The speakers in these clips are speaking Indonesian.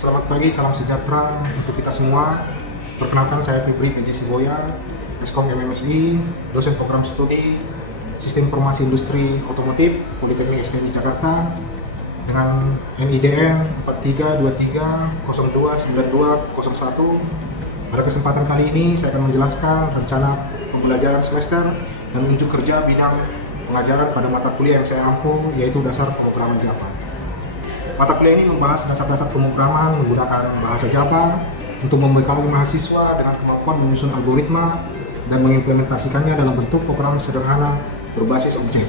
Selamat pagi, salam sejahtera untuk kita semua. Perkenalkan, saya Fibri PJ Siboya, Eskom MMSI, dosen program studi Sistem Informasi Industri Otomotif Politeknik STMI Jakarta dengan NIDN 4323029201. Pada kesempatan kali ini saya akan menjelaskan rencana pembelajaran semester dan unjuk kerja bidang pengajaran pada mata kuliah yang saya ampu, yaitu dasar pemrograman Java. Mata kuliah ini membahas dasar-dasar pemrograman menggunakan bahasa Java untuk membekali mahasiswa dengan kemampuan menyusun algoritma dan mengimplementasikannya dalam bentuk program sederhana berbasis objek.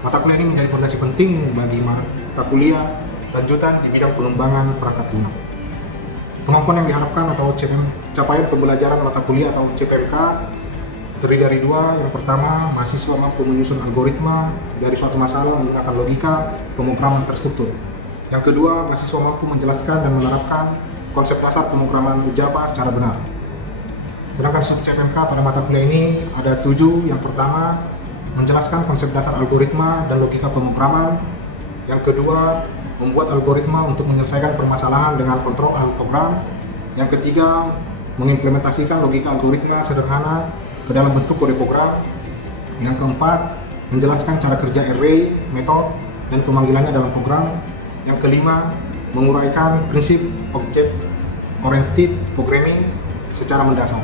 Mata kuliah ini menjadi fondasi penting bagi mata kuliah lanjutan di bidang pengembangan perangkat lunak. Kemampuan yang diharapkan atau capaian pembelajaran mata kuliah atau CPMK terdiri dari dua. Yang pertama, mahasiswa mampu menyusun algoritma dari suatu masalah menggunakan logika pemrograman terstruktur. Yang kedua, mahasiswa mampu menjelaskan dan menerapkan konsep dasar pemrograman Java secara benar. Sedangkan sub CPMK pada mata kuliah ini ada 7. Yang pertama, menjelaskan konsep dasar algoritma dan logika pemrograman. Yang kedua, membuat algoritma untuk menyelesaikan permasalahan dengan kontrol program. Yang ketiga, mengimplementasikan logika algoritma sederhana ke dalam bentuk kode program. Yang keempat, menjelaskan cara kerja array, metode, dan pemanggilannya dalam program. Yang kelima, menguraikan prinsip object oriented programming secara mendasar.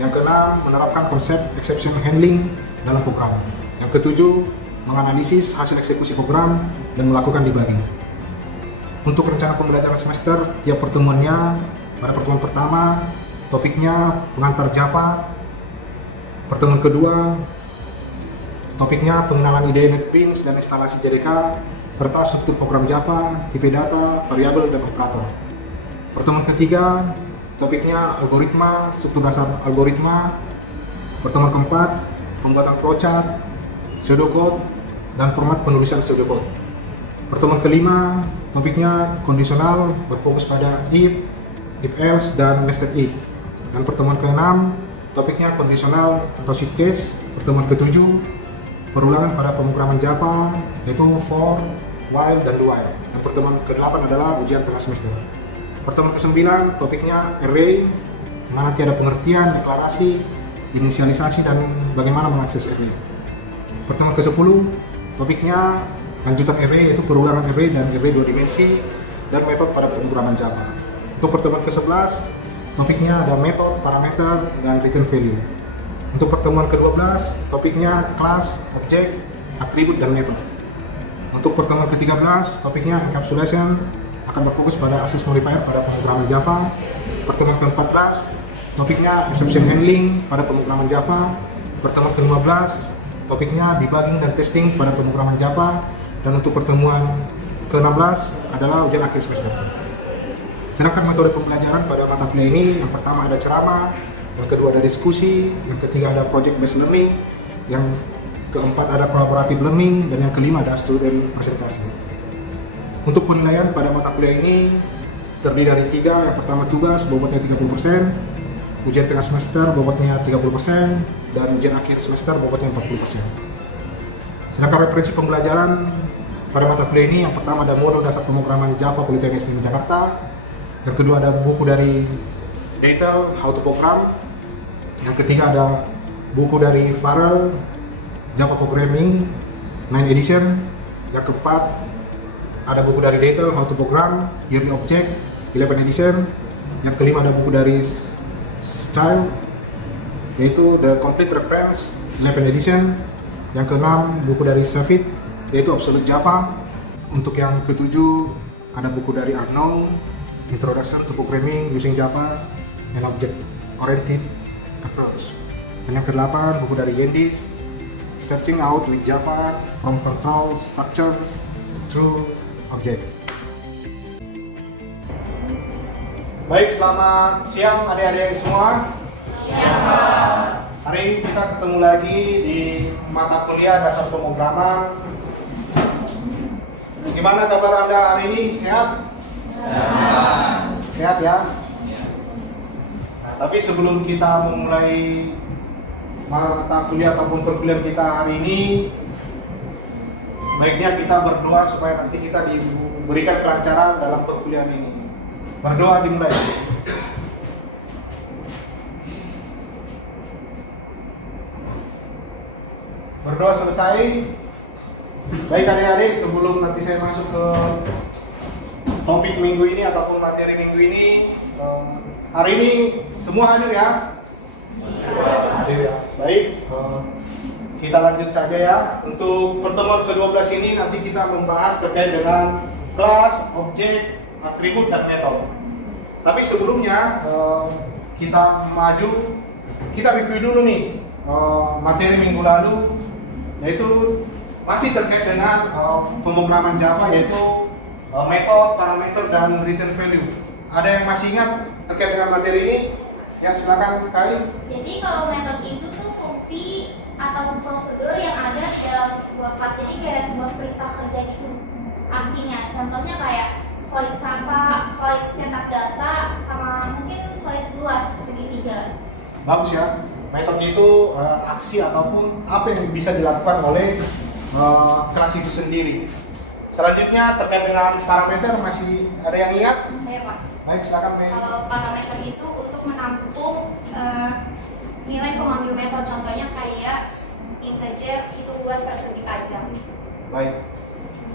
Yang keenam, menerapkan konsep exception handling dalam program. Yang ketujuh, menganalisis hasil eksekusi program dan melakukan debugging. Untuk rencana pembelajaran semester, tiap pertemuannya, pada pertemuan pertama, topiknya pengantar Java. Pertemuan kedua, topiknya pengenalan ide NetBeans dan instalasi JDK, serta struktur program Java, tipe data, variabel, dan operator. Pertemuan ketiga, topiknya algoritma, struktur dasar algoritma. Pertemuan keempat, pembuatan flowchart, pseudocode, dan format penulisan pseudocode. Pertemuan kelima, topiknya kondisional, berfokus pada if else, dan nested if. Dan pertemuan keenam, topiknya kondisional atau shift case. Pertemuan ketujuh, perulangan pada pemrograman Java, yaitu for, while, dan do while. Dan pertemuan ke-8 adalah ujian tengah semester. Pertemuan ke-9, topiknya array, di mana nanti ada pengertian, deklarasi, inisialisasi, dan bagaimana mengakses array. Pertemuan ke-10, topiknya lanjutan array, yaitu perulangan array dan array 2 dimensi, dan metode pada pemrograman Java. Untuk pertemuan ke-11, topiknya ada metode, parameter, dan return value. Untuk pertemuan ke-12, topiknya kelas, objek, atribut, dan metode. Untuk pertemuan ke-13, topiknya encapsulation, akan berfokus pada access modifier pada pemrograman Java. Pertemuan ke-14, topiknya exception handling pada pemrograman Java. Pertemuan ke-15, topiknya debugging dan testing pada pemrograman Java. Dan untuk pertemuan ke-16 adalah ujian akhir semester. Sedangkan metode pembelajaran pada mata kuliah ini, yang pertama ada ceramah, yang kedua ada diskusi, yang ketiga ada project based learning, yang keempat ada collaborative learning, dan yang kelima ada student presentasi. Untuk penilaian pada mata kuliah ini terdiri dari 3. Yang pertama tugas, bobotnya 30%, ujian tengah semester bobotnya 30%, dan ujian akhir semester bobotnya 40%. Sedangkan referensi pembelajaran pada mata kuliah ini, yang pertama ada modul dasar pemrograman Java Politeknik STMI Jakarta. Yang kedua ada buku dari Detail How to Program. Yang ketiga ada buku dari Farrell Java Programming 9 Edition. Yang keempat ada buku dari Detail How to Program Yearly Object 11 Edition. Yang kelima ada buku dari Style, yaitu The Complete Reference 11 Edition. Yang keenam buku dari Savit, yaitu Absolute Java. Untuk yang ketujuh ada buku dari Arnaud, Introduction to Programming Using Java and Object Oriented Approach. Dan yang ke-8 buku dari Yendis, Starting Out with Java from Control Structure through Object. Baik, selamat siang adik-adik semua. Hari ini kita ketemu lagi di mata kuliah dasar pemrograman. Gimana kabar Anda hari ini? Sehat? Sehat ya? Nah, tapi sebelum kita memulai mata kuliah ataupun perkuliahan kita hari ini, baiknya kita berdoa supaya nanti kita diberikan kelancaran dalam perkuliahan ini. Berdoa dimulai. Berdoa selesai. Baik adik-adik, sebelum nanti saya masuk ke topik minggu ini ataupun materi minggu ini, hari ini semua hadir ya? Hadir ya. Baik, kita lanjut saja ya. Untuk pertemuan ke-12 ini nanti kita membahas terkait dengan kelas, objek, atribut, dan metode. Tapi sebelumnya kita maju, kita review dulu nih materi minggu lalu, yaitu masih terkait dengan pemrograman Java, yaitu metode, parameter, dan return value. Ada yang masih ingat terkait dengan materi ini? Ya, silakan Kai. Jadi kalau metode itu tuh fungsi atau prosedur yang ada dalam sebuah kelas. Jadi kayak sebuah perintah kerja gitu aksinya. Contohnya kayak void sampah, void cetak data, sama mungkin void luas segitiga. Bagus ya. Metode itu aksi ataupun apa yang bisa dilakukan oleh kelas itu sendiri. Selanjutnya terkait dengan parameter, masih ada yang ingat? Saya Pak. Baik, silakan Mei. Kalau parameter itu untuk menampung nilai pemanggil metode, contohnya kayak integer, hitung luas, persegi tajam. Baik.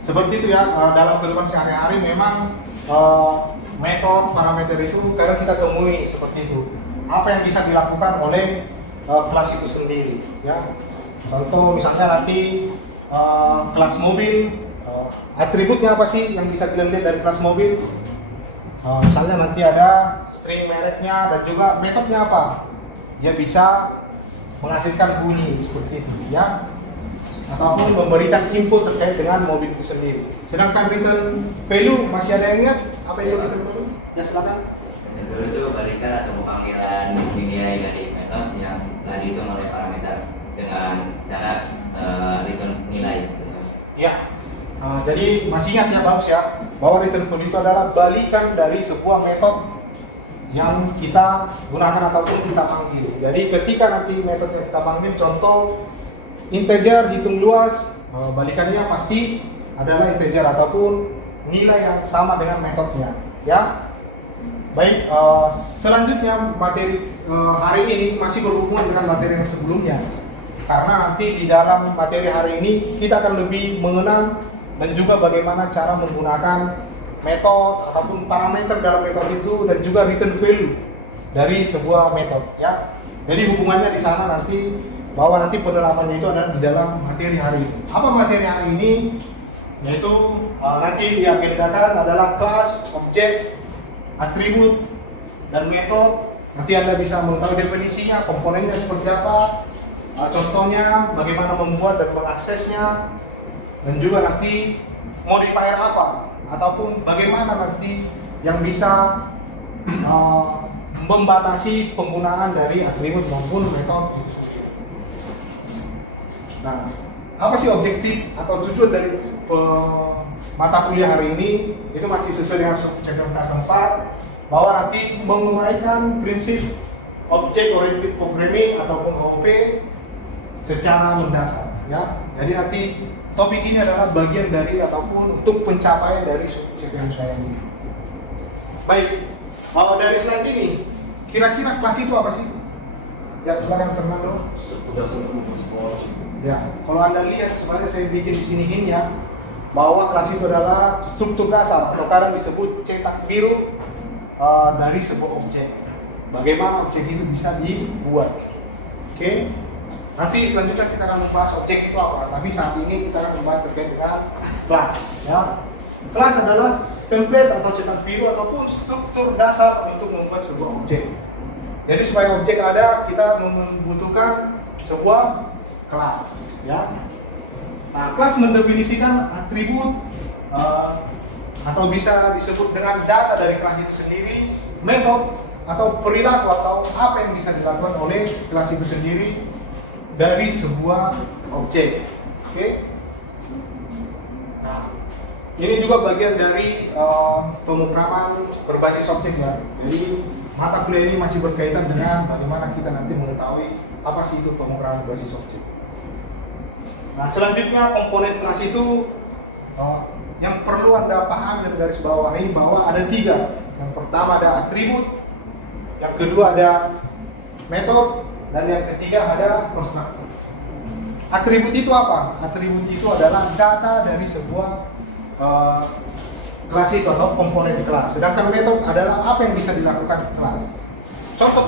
Seperti itu ya, dalam kehidupan sehari-hari memang metode, parameter itu kadang kita temui seperti itu. Apa yang bisa dilakukan oleh kelas itu sendiri ya. Contoh misalnya nanti kelas mobil, atributnya apa sih yang bisa kita lihat dari kelas mobil? Misalnya nanti ada string mereknya dan juga metodenya apa? Dia bisa menghasilkan bunyi seperti itu ya, ataupun memberikan input terkait dengan mobil itu sendiri. Sedangkan return value, masih ada yang ingat apa itu return value? Ya silakan. Return value itu balikan atau pemanggilan nilai dari metode yang tadi itu oleh parameter dengan cara return nilai. Ya. Jadi masih ingat ya, bagus ya, bahwa return value itu adalah balikan dari sebuah metode yang kita gunakan ataupun kita panggil. Jadi ketika nanti metode yang kita panggil, contoh integer, hitung luas, balikannya pasti adalah integer ataupun nilai yang sama dengan metodenya ya. Baik, selanjutnya materi hari ini masih berhubungan dengan materi yang sebelumnya, karena nanti di dalam materi hari ini kita akan lebih mengenal dan juga bagaimana cara menggunakan metode ataupun parameter dalam metode itu dan juga return value dari sebuah metode ya. Jadi hubungannya di sana nanti, bahwa nanti penerapannya itu adalah di dalam materi hari ini. Apa materi hari ini? Yaitu nanti diagendakan adalah kelas, objek, atribut, dan metode. Nanti Anda bisa mengetahui definisinya, komponennya seperti apa, contohnya bagaimana membuat dan mengaksesnya, dan juga nanti modifier apa ataupun bagaimana nanti yang bisa membatasi penggunaan dari atribut maupun metode itu sendiri. Nah, apa sih objektif atau tujuan dari mata kuliah hari ini? Itu masih sesuai dengan CPMK keempat, bahwa nanti menguraikan prinsip Object Oriented Programming ataupun OOP secara mendasar ya. Jadi nanti topik ini adalah bagian dari ataupun untuk pencapaian dari CPMK ini. Baik, kalau dari slide ini, kira-kira kelas itu apa sih? Ya, silakan Fernando. Ya, kalau Anda lihat sebenarnya saya bikin di sini ini ya, bahwa kelas itu adalah struktur dasar atau kadang disebut cetak biru dari sebuah objek. Bagaimana objek itu bisa dibuat? Oke. Nanti selanjutnya kita akan membahas objek itu apa, tapi saat ini kita akan membahas terkait dengan kelas ya. Kelas adalah template atau cetak biru ataupun struktur dasar untuk membuat sebuah objek. Jadi supaya objek ada, kita membutuhkan sebuah kelas ya. Nah, kelas mendefinisikan atribut atau bisa disebut dengan data dari kelas itu sendiri, metode atau perilaku atau apa yang bisa dilakukan oleh kelas itu sendiri dari sebuah objek. Oke. Nah, ini juga bagian dari pemrograman berbasis objek ya. Jadi mata kuliah ini masih berkaitan dengan bagaimana kita nanti mengetahui apa sih itu pemrograman berbasis objek. Nah, selanjutnya komponen kelas itu yang perlu Anda pahami dan garis bawahi bahwa ada 3. Yang pertama ada atribut, yang kedua ada metode, dan yang ketiga ada konstruktor. Atribut itu apa? Atribut itu adalah data dari sebuah kelas itu atau komponen di kelas. Sedangkan metode adalah apa yang bisa dilakukan di kelas. Contoh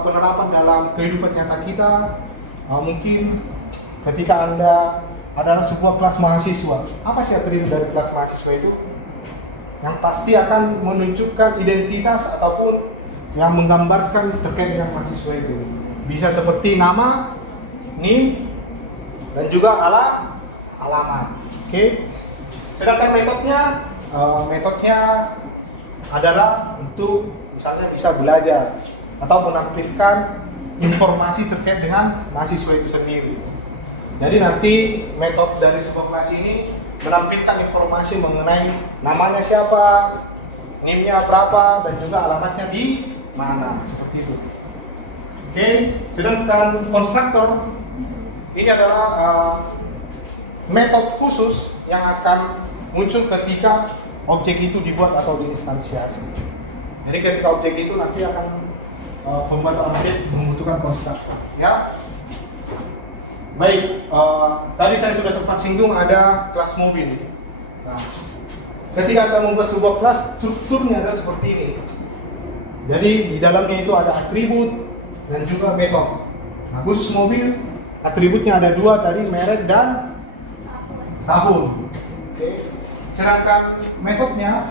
penerapan dalam kehidupan nyata kita, mungkin ketika Anda adalah sebuah kelas mahasiswa. Apa sih atribut dari kelas mahasiswa itu? Yang pasti akan menunjukkan identitas ataupun yang menggambarkan terkait dengan mahasiswa itu. Bisa seperti nama, NIM, dan juga alamat. Oke. Sedangkan metodenya adalah untuk misalnya bisa belajar atau menampilkan informasi terkait dengan mahasiswa itu sendiri. Jadi nanti metode dari sebuah kelas ini menampilkan informasi mengenai namanya siapa, NIM-nya berapa, dan juga alamatnya di mana, seperti itu. Oke, sedangkan konstruktor ini adalah metode khusus yang akan muncul ketika objek itu dibuat atau diinstansiasi. Jadi ketika objek itu nanti akan pembuatan objek membutuhkan konstruktor, ya. Baik, tadi saya sudah sempat singgung ada kelas mobil. Nah, ketika Anda membuat sebuah kelas, strukturnya adalah seperti ini. Jadi di dalamnya itu ada atribut dan juga metode. Nah, khusus mobil, atributnya ada 2 tadi, merek dan tahun. Oke. Sedangkan metodenya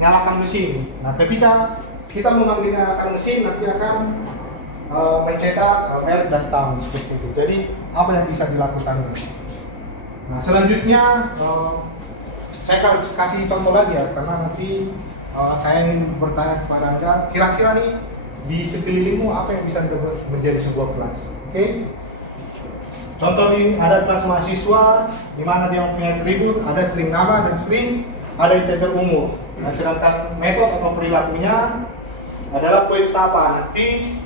nyalakan mesin. Nah, ketika kita memanggil nyalakan mesin, nanti akan mencetak merek dan tahun, seperti itu. Jadi apa yang bisa dilakukan? Nah, selanjutnya saya kasih contoh lagi ya, karena nanti saya ingin bertanya kepada Anda, kira-kira nih di sekelilingmu apa yang bisa menjadi sebuah kelas? Oke? Contoh nih, ada kelas mahasiswa di mana dia mempunyai atribut, ada string nama dan string, ada integer umur. Nah, sedangkan metode atau perilakunya adalah poin sapa. Nanti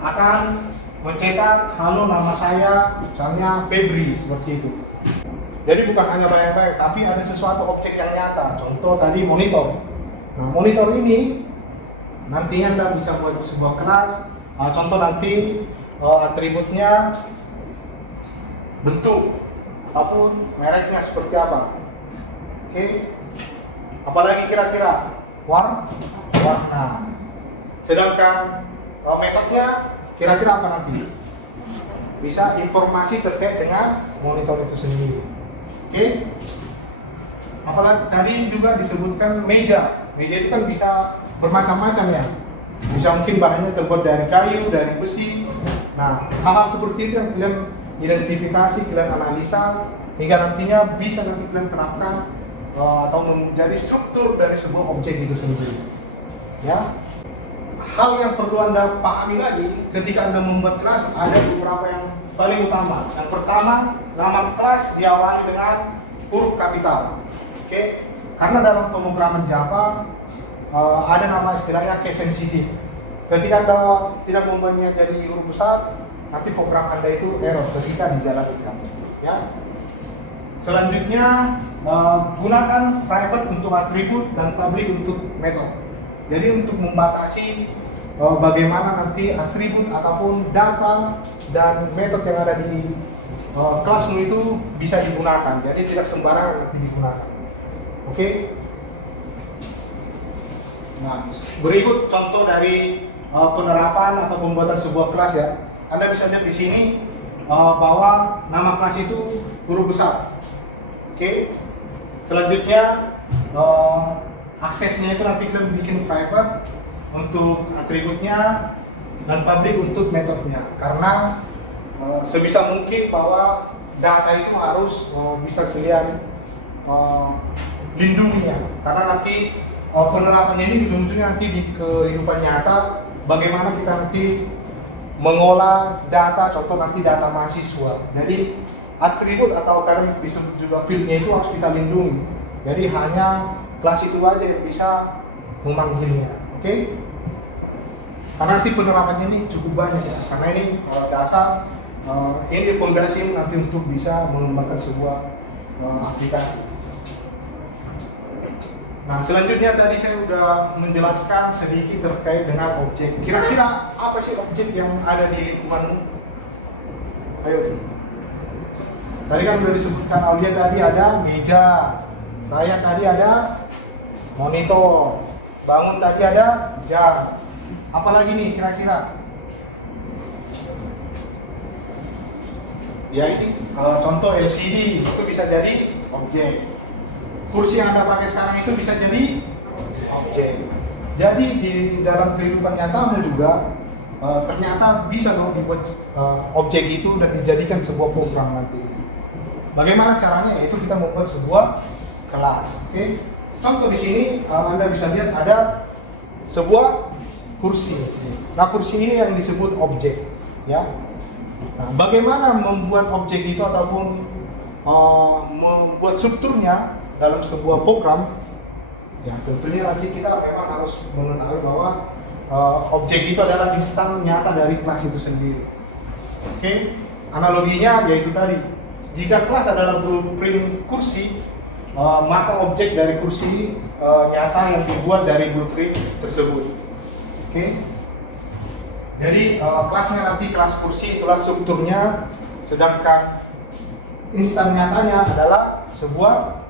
akan mencetak halo nama saya, misalnya Febri, seperti itu. Jadi bukan hanya bayang-bayang, tapi ada sesuatu objek yang nyata. Contoh tadi monitor. Nah, monitor ini nantinya Anda bisa buat sebuah kelas. Contoh nanti atributnya bentuk ataupun mereknya seperti apa. Oke. Apalagi kira-kira warna. Sedangkan metodenya kira-kira apa nanti? Bisa informasi terkait dengan monitor itu sendiri. Oke? Apalagi tadi juga disebutkan meja. Meja itu kan bisa bermacam-macam ya. Bisa mungkin bahannya terbuat dari kayu, dari besi. Nah, hal-hal seperti itu yang kalian identifikasi, kalian analisa, hingga nantinya bisa nanti kalian terapkan atau menjadi struktur dari sebuah objek itu sendiri. Ya. Hal yang perlu Anda pahami lagi ketika Anda membuat kelas, ada beberapa yang paling utama. Yang pertama, nama kelas diawali dengan huruf kapital. Oke? Karena dalam pemrograman Java ada nama istilahnya case sensitive. Ketika Anda tidak membuatnya jadi huruf besar, nanti program Anda itu error ketika dijalankan. Ya. Selanjutnya, gunakan private untuk atribut dan public untuk metode. Jadi untuk membatasi bagaimana nanti atribut ataupun data dan metode yang ada di kelasmu itu bisa digunakan. Jadi tidak sembarangan nanti digunakan. Oke? Nah, berikut contoh dari penerapan atau pembuatan sebuah kelas ya. Anda bisa lihat di sini bahwa nama kelas itu huruf besar. Oke? Selanjutnya aksesnya itu nanti kalian bikin private untuk atributnya dan public untuk metodenya, karena sebisa mungkin bahwa data itu harus bisa kalian lindungi ya, karena nanti penerapannya ini ujung-ujungnya nanti di kehidupan nyata, bagaimana kita nanti mengolah data, contoh nanti data mahasiswa. Jadi atribut atau kadang disebut juga fieldnya itu harus kita lindungi. Jadi hanya kelas itu aja yang bisa memanggilnya, oke? Karena nanti penerapannya ini cukup banyak ya, karena ini dasar ini fondasi nanti untuk bisa mengembangkan sebuah aplikasi. Nah, selanjutnya tadi saya sudah menjelaskan sedikit terkait dengan objek. Kira-kira apa sih objek yang ada di lingkunganmu? Ayo. Tadi kan sudah disebutkan Aulia tadi ada meja, Raya tadi ada monitor, Bangun tadi ada jam. Apalagi nih kira-kira? Ya ini contoh LCD itu bisa jadi objek. Kursi yang Anda pakai sekarang itu bisa jadi objek. Jadi di dalam kehidupan nyatamu juga ternyata bisa loh dibuat objek itu dan dijadikan sebuah program nanti. Bagaimana caranya? Yaitu kita membuat sebuah kelas. Oke. Contoh di sini Anda bisa lihat ada sebuah kursi. Nah, kursi ini yang disebut objek, ya. Nah, bagaimana membuat objek itu ataupun membuat strukturnya dalam sebuah program? Ya, tentunya nanti kita memang harus mengetahui bahwa objek itu adalah instan nyata dari kelas itu sendiri. Oke, analoginya yaitu tadi, jika kelas adalah blueprint kursi, maka objek dari kursi nyata yang dibuat dari blueprint tersebut. Oke. Jadi kelasnya nanti kelas kursi itulah strukturnya, sedangkan instan nyatanya adalah sebuah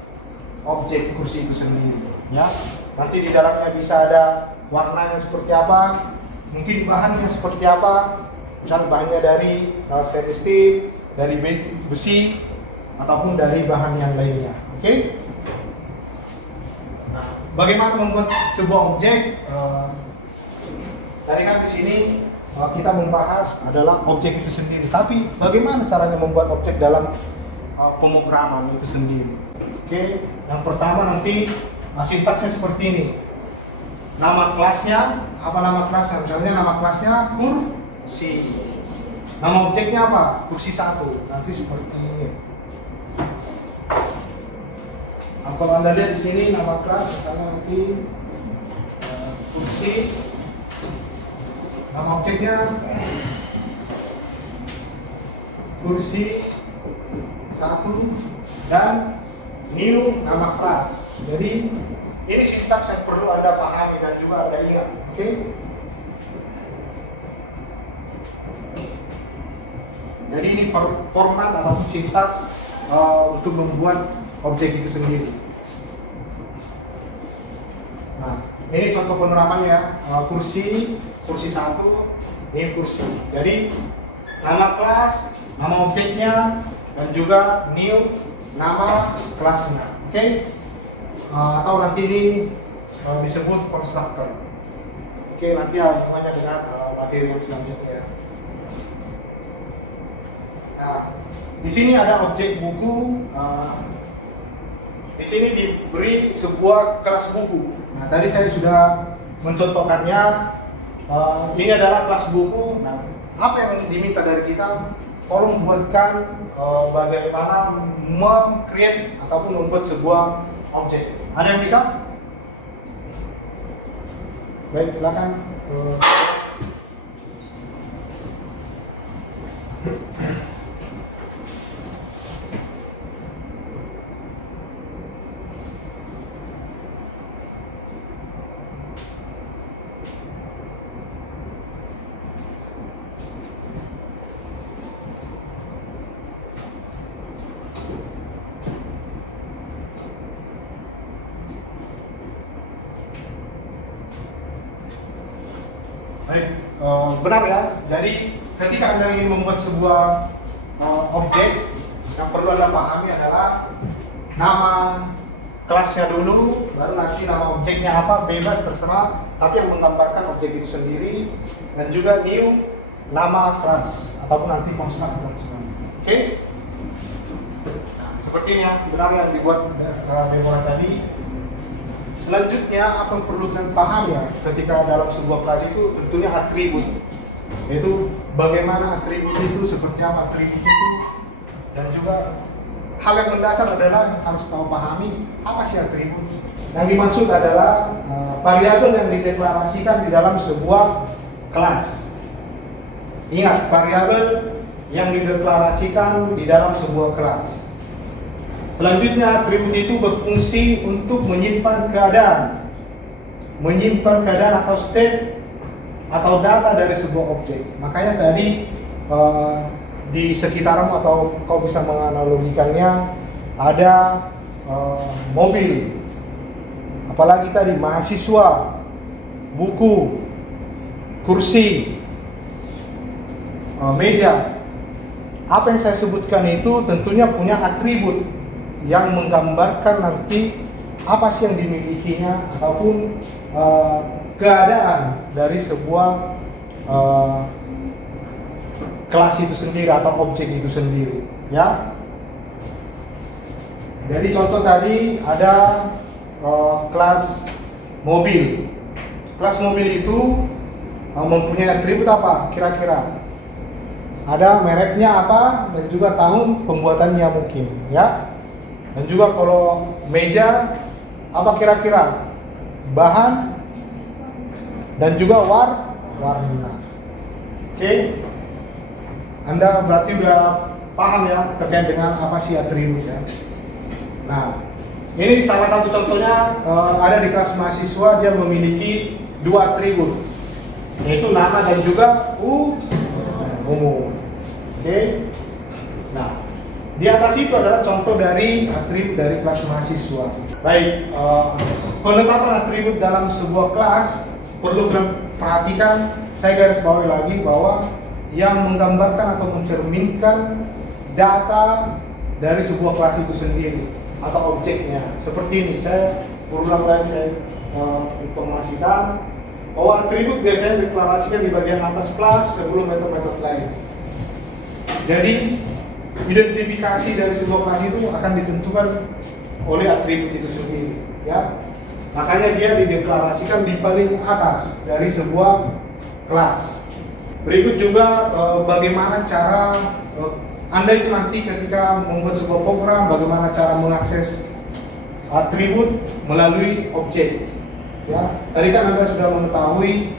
objek kursi itu sendiri. Ya, nanti di dalamnya bisa ada warnanya seperti apa, mungkin bahannya seperti apa, misal bahannya dari stainless steel, dari besi, ataupun dari bahan yang lainnya. Oke? Nah, bagaimana membuat sebuah objek? Tadi kan di sini kita membahas adalah objek itu sendiri. Tapi bagaimana caranya membuat objek dalam pemrograman itu sendiri? Oke, yang pertama nanti sintaksnya seperti ini. Nama kelasnya, apa nama kelasnya? Misalnya nama kelasnya kursi. Nama objeknya apa? Kursi 1. Nanti seperti ini. Nah, kalau Anda lihat di sini nama kelas, misalnya nanti kursi. Nama objeknya kursi 1 dan new nama kelas. Jadi ini sintaks yang perlu Anda pahami dan juga Anda ingat. Oke? Jadi ini format atau sintaks untuk membuat objek itu sendiri. Nah, ini contoh penerapannya. Kursi 1, ini kursi. Jadi nama kelas, nama objeknya, dan juga new nama kelasnya. Oke? Atau nanti ini disebut konstruktor. Oke, nanti hubungannya dengan materi yang selanjutnya. Nah, di sini ada objek buku. Di sini diberi sebuah kelas buku. Nah, tadi saya sudah mencontohkannya. Ini adalah kelas buku. Nah, apa yang diminta dari kita? Tolong buatkan bagaimana meng-create ataupun membuat sebuah objek. Ada yang bisa? Baik, silakan. Baik, benar ya. Jadi ketika Anda ingin membuat sebuah objek, yang perlu Anda pahami adalah nama kelasnya dulu, baru nanti nama objeknya apa, bebas terserah, tapi yang menggambarkan objek itu sendiri, dan juga new nama kelas ataupun nanti konstruktor. Oke? Nah, seperti ini ya, benar yang dibuat Deborah tadi. Selanjutnya apa yang perlu kalian paham ya ketika dalam sebuah kelas itu tentunya atribut, yaitu bagaimana atribut itu, seperti apa atribut itu, dan juga hal yang mendasar adalah yang harus kau pahami apa sih atribut. Yang dimaksud adalah variabel yang dideklarasikan di dalam sebuah kelas. Ingat, variabel yang dideklarasikan di dalam sebuah kelas. Selanjutnya, atribut itu berfungsi untuk menyimpan keadaan atau state atau data dari sebuah objek. Makanya tadi di sekitarmu atau kau bisa menganalogikannya ada mobil, apalagi tadi mahasiswa, buku, kursi, meja. Apa yang saya sebutkan itu tentunya punya atribut yang menggambarkan nanti apa sih yang dimilikinya ataupun keadaan dari sebuah kelas itu sendiri atau objek itu sendiri, ya. Jadi contoh tadi ada kelas mobil. Kelas mobil itu mempunyai atribut apa kira-kira? Ada mereknya apa dan juga tahun pembuatannya mungkin, ya. Dan juga kalau meja apa kira-kira? Bahan dan juga warna. Oke. Anda berarti udah paham ya terkait dengan apa sih atribut ya. Nah, ini salah satu contohnya ada di kelas mahasiswa, dia memiliki dua atribut, yaitu nama dan juga umum. Oke. Nah, di atas itu adalah contoh dari atribut dari kelas mahasiswa. Baik, penetapan atribut dalam sebuah kelas perlu perhatikan. Saya garis bawahi lagi bahwa yang menggambarkan atau mencerminkan data dari sebuah kelas itu sendiri atau objeknya. Seperti ini, saya berulang lagi saya informasikan bahwa atribut biasanya dideklarasikan di bagian atas kelas sebelum metode-metode lain. Jadi identifikasi dari sebuah kelas itu akan ditentukan oleh atribut itu sendiri, ya. Makanya dia dideklarasikan di paling atas dari sebuah kelas. Berikut juga bagaimana cara Anda itu nanti ketika membuat sebuah program, bagaimana cara mengakses atribut melalui objek. Ya, tadi kan Anda sudah mengetahui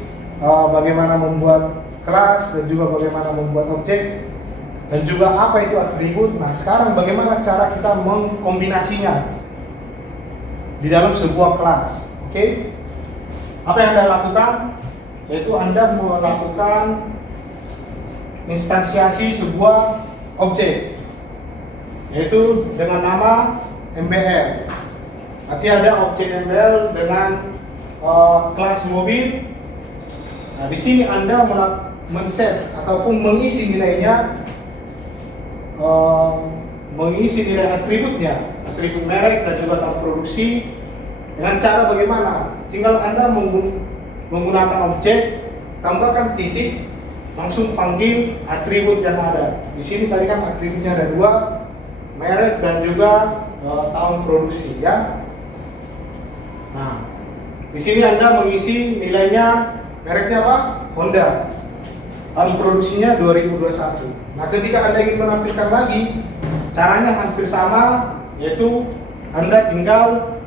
bagaimana membuat kelas dan juga bagaimana membuat objek dan juga apa itu atribut. Nah, sekarang bagaimana cara kita mengkombinasinya di dalam sebuah kelas. Oke? Apa yang Anda lakukan? Yaitu Anda melakukan instansiasi sebuah objek, yaitu dengan nama MBL. Nanti ada objek MBL dengan kelas mobil. Nah, di sini Anda men-set ataupun mengisi nilainya, mengisi nilai atributnya, atribut merek dan juga tahun produksi. Dengan cara bagaimana? Tinggal Anda menggunakan objek, tambahkan titik, langsung panggil atribut yang ada. Di sini tadi kan atributnya ada dua, merek dan juga tahun produksi, ya. Nah, di sini Anda mengisi nilainya, mereknya apa? Honda. Tahun produksinya 2021. Nah, ketika Anda ingin menampilkan lagi, caranya hampir sama, yaitu Anda tinggal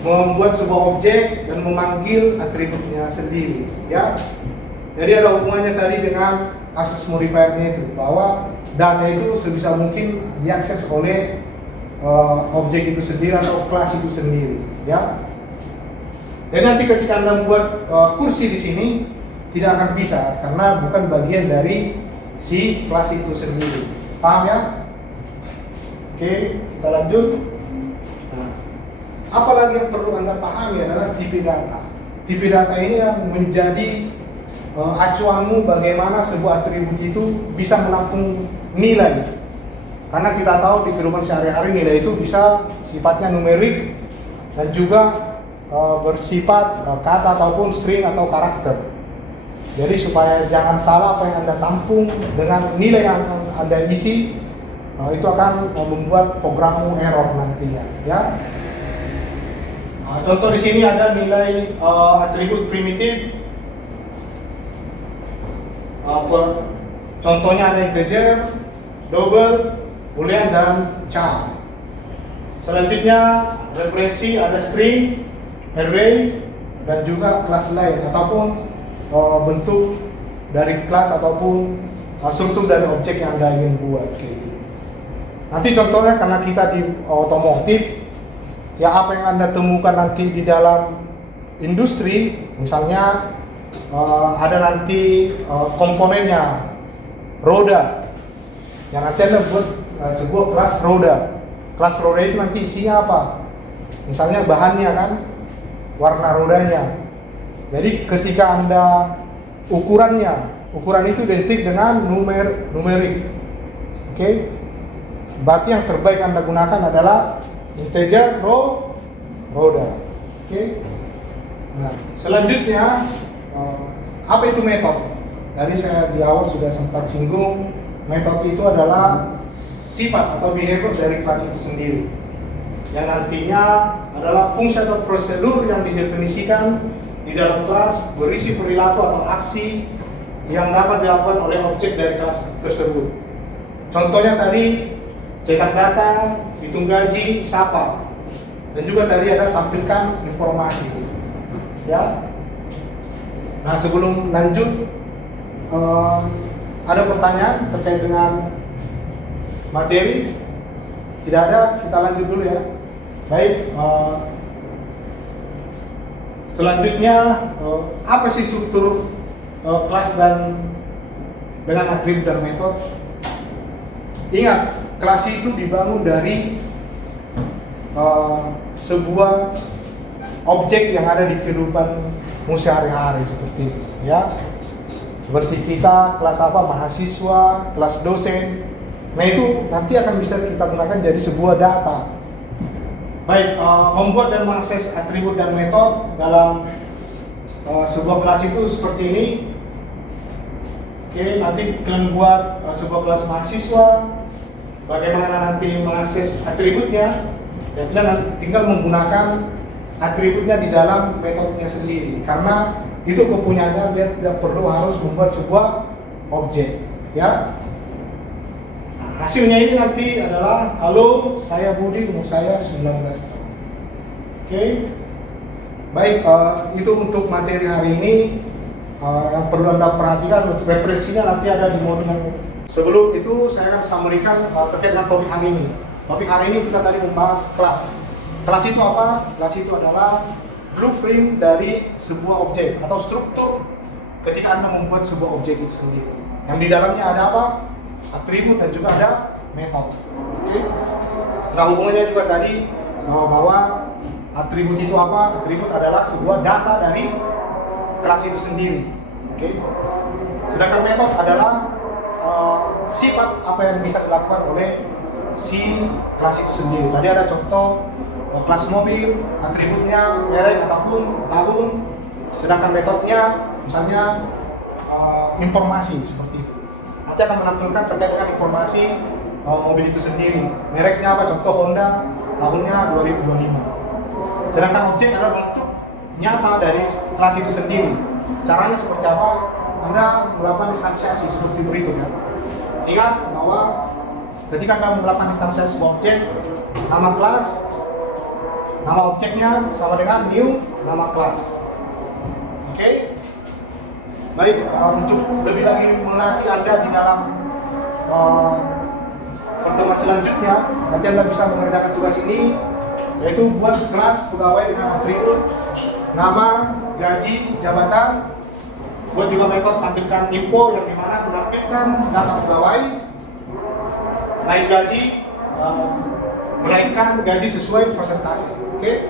membuat sebuah objek dan memanggil atributnya sendiri, ya. Jadi ada hubungannya tadi dengan access modifier-nya itu, bahwa data itu sebisa mungkin diakses oleh objek itu sendiri atau kelas itu sendiri, ya. Dan nanti ketika Anda membuat kursi di sini tidak akan bisa karena bukan bagian dari si kelas itu sendiri. Paham ya? Oke, kita lanjut. Nah, apalagi yang perlu Anda pahami adalah tipe data. Tipe data ini yang menjadi acuanmu bagaimana sebuah atribut itu bisa menampung nilai. Karena kita tahu di kehidupan sehari-hari nilai itu bisa sifatnya numerik dan juga bersifat kata ataupun string atau karakter. Jadi supaya jangan salah apa yang Anda tampung dengan nilai yang Anda isi, itu akan membuat programmu error nantinya, ya. Contoh di sini ada nilai atribut primitif. Contohnya ada integer, double, boolean dan char. Selanjutnya referensi ada string, array dan juga kelas lain ataupun bentuk dari kelas ataupun struktur dari objek yang Anda ingin buat, kayak gitu. Nanti contohnya karena kita di otomotif, ya apa yang Anda temukan nanti di dalam industri, misalnya ada nanti komponennya, roda, yang nanti Anda buat sebuah kelas roda. Kelas roda itu nanti isinya apa? Misalnya bahannya kan, warna rodanya. Jadi ketika Anda ukuran itu identik dengan numerik. Oke? Berarti yang terbaik Anda gunakan adalah integer roda. Oke? Nah, selanjutnya apa itu metode? Tadi saya di awal sudah sempat singgung, metode itu adalah sifat atau behavior dari kelas itu sendiri, yang nantinya adalah fungsi atau prosedur yang didefinisikan di dalam kelas berisi perilaku atau aksi yang dapat dilakukan oleh objek dari kelas tersebut. Contohnya tadi cetak data, hitung gaji, sapa, dan juga tadi ada tampilkan informasi. Ya. Nah, sebelum lanjut, ada pertanyaan terkait dengan materi? Tidak ada, kita lanjut dulu ya. Baik. Selanjutnya, apa sih struktur kelas dan dengan atribut dan metode? Ingat, kelas itu dibangun dari sebuah objek yang ada di kehidupan sehari-hari seperti itu, ya. Seperti kita kelas apa, mahasiswa, kelas dosen. Nah itu nanti akan bisa kita gunakan jadi sebuah data. Baik, membuat dan mengakses atribut dan metode dalam sebuah kelas itu seperti ini. Oke, nanti kalian buat sebuah kelas mahasiswa. Bagaimana nanti mengakses atributnya? Ya, kalian tinggal menggunakan atributnya di dalam metodenya sendiri. Karena itu kepunyaannya, dia tidak perlu harus membuat sebuah objek, ya. Nah, hasilnya ini nanti adalah, halo, saya Budi, umur saya 19 tahun. Oke. Baik, itu untuk materi hari ini. Yang perlu Anda perhatikan untuk referensinya nanti ada di modul yang sebelum itu. Saya akan sampaikan terkait dengan topik hari ini. Topik hari ini kita tadi membahas kelas. Kelas itu apa? Kelas itu adalah blueprint dari sebuah objek atau struktur ketika Anda membuat sebuah objek itu sendiri. Yang di dalamnya ada apa? Atribut dan juga ada metode. Oke. Nah, hubungannya juga tadi bahwa atribut itu apa? Atribut adalah sebuah data dari kelas itu sendiri. Oke. Sedangkan metode adalah sifat apa yang bisa dilakukan oleh si kelas itu sendiri. Tadi ada contoh kelas mobil, atributnya merek ataupun tahun, sedangkan metodenya misalnya informasi seperti itu. Nanti akan menampilkan terkait dengan informasi mobil itu sendiri. Mereknya apa? Contoh Honda, tahunnya 2025. Sedangkan objek adalah bentuk nyata dari kelas itu sendiri. Caranya seperti apa? Anda melakukan instansiasi seperti berikut ya. Ingat bahwa ketika Anda melakukan instansiasi sebuah objek, nama kelas, nama objeknya sama dengan new nama kelas. Oke? Baik, untuk lebih lagi melatih Anda di dalam pertemuan selanjutnya, nanti Anda bisa mengerjakan tugas ini, yaitu buat kelas pegawai dengan atribut nama, gaji, jabatan. Buat juga metode tampilkan info yang dimana menampilkan data pegawai, naik gaji, menaikkan gaji sesuai persentase. Oke?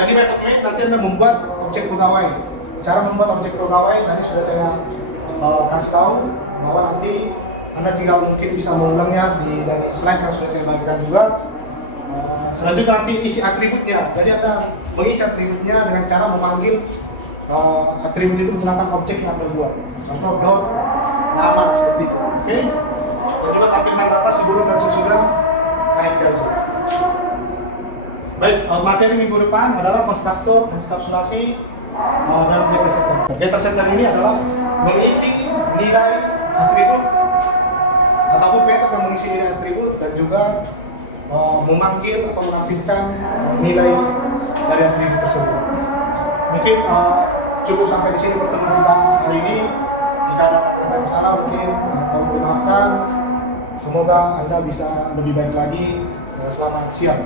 Dan di metode lain nanti Anda membuat objek pegawai. Cara membuat objek pegawai tadi sudah saya kasih tahu, bahwa nanti Anda tinggal mungkin bisa mengulangnya dari slide yang sudah saya bagikan juga. Selanjutnya nanti isi atributnya. Jadi Anda mengisi atributnya dengan cara memanggil atribut itu menggunakan objek yang Anda buat. Contoh dot nama seperti itu. Oke? Dan juga tampilkan data sebelum dan sesudah naik gaji. Baik, materi minggu depan adalah konstruktor, enkapsulasi, dan data setter. Data setter ini adalah mengisi nilai atribut ataupun metode yang mengisi nilai atribut dan juga memanggil atau menampilkan nilai dari atribut tersebut. Mungkin cukup sampai di sini pertemuan kita hari ini. Jika ada kata-kata yang salah mungkin tolong dimaafkan. Semoga Anda bisa lebih baik lagi. Selamat siang.